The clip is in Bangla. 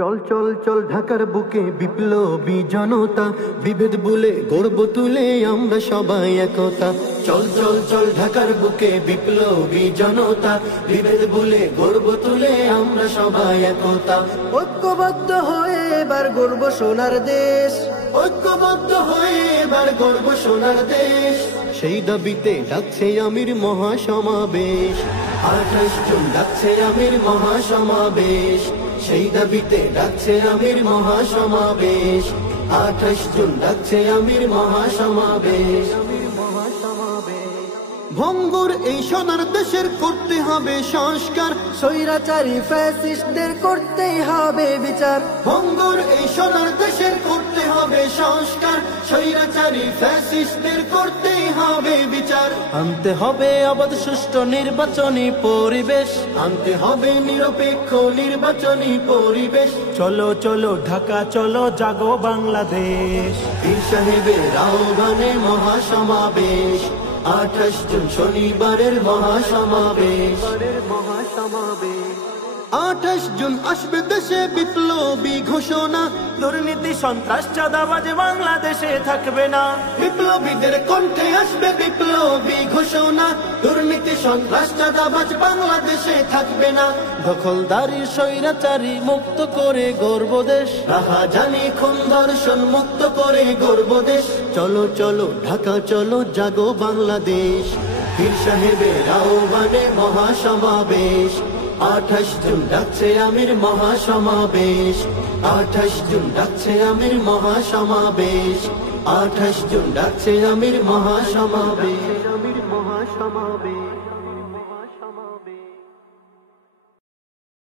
চল চল চল ঢাকার বুকে বিপ্লবী জনতা, বিভেদ ভুলে গর্ব তুলে আমরা সবাই একতা। চল চল চল ঢাকার বুকে বিপ্লবী জনতা, বিভেদ ভুলে গর্ব তুলে আমরা সবাই একতা। ঐক্যবদ্ধ হয়ে এবার গর্ব সোনার দেশ, ঐক্যবদ্ধ হয়ে এবার গর্ব সোনার দেশ। সেই দাবিতে ডাকছে আমির মহাসমাবেশ, 28 জুন ডাকছে আমির মহাসমাবেশ। সেই দাবিতে ডাকছে আমির মহাসমাবেশ, 28 জুন ডাকছে আমির মহাসমাবেশ। ভঙ্গুর এই সোনার দেশের করতে হবে সংস্কার, স্বৈরাচারী ফ্যাসিস্টদের করতেই হবে বিচার। ভঙ্গুর এই সোনার দেশের করতে হবে সংস্কার, স্বৈরাচারী ফ্যাসিস্টদের করতেই হবে বিচার। আনতে হবে অবাধ সুষ্ঠু নির্বাচনী পরিবেশ, আনতে হবে নিরপেক্ষ নির্বাচনী পরিবেশ। চলো চলো ঢাকা চলো জাগো বাংলাদেশ। পীর সাহেবের আহ্বানে মহাসমাবেশ, 28 জুন শনিবারের মহাসমাবেশ। 28 জুন আসবে দেশে বিপ্লবী ঘোষণা, দুর্নীতি সন্ত্রাস চাঁদাবাজ বাংলাদেশে থাকবে না। বিপ্লবীদের কণ্ঠে আসবে বিপ্লবী ঘোষণা, দুর্নীতি সন্ত্রাস চাঁদাবাজ বাংলাদেশে থাকবে না। দখলদারি স্বৈরাচারী মুক্ত করে গর্ব দেশ, রাহাজানি খুন ধর্ষণ মুক্ত করে গর্ব দেশ। চলো চলো ঢাকা চলো জাগো বাংলাদেশ, পীর সাহেবের আহ্বানে মহাসমাবেশ। 28 জুন ডাকছে আমির মহাসমাবেশ, 28 জুন ডাকছে আমির মহাসমাবেশ, 28 জুন ডাকছে আমির মহাসমাবেশ।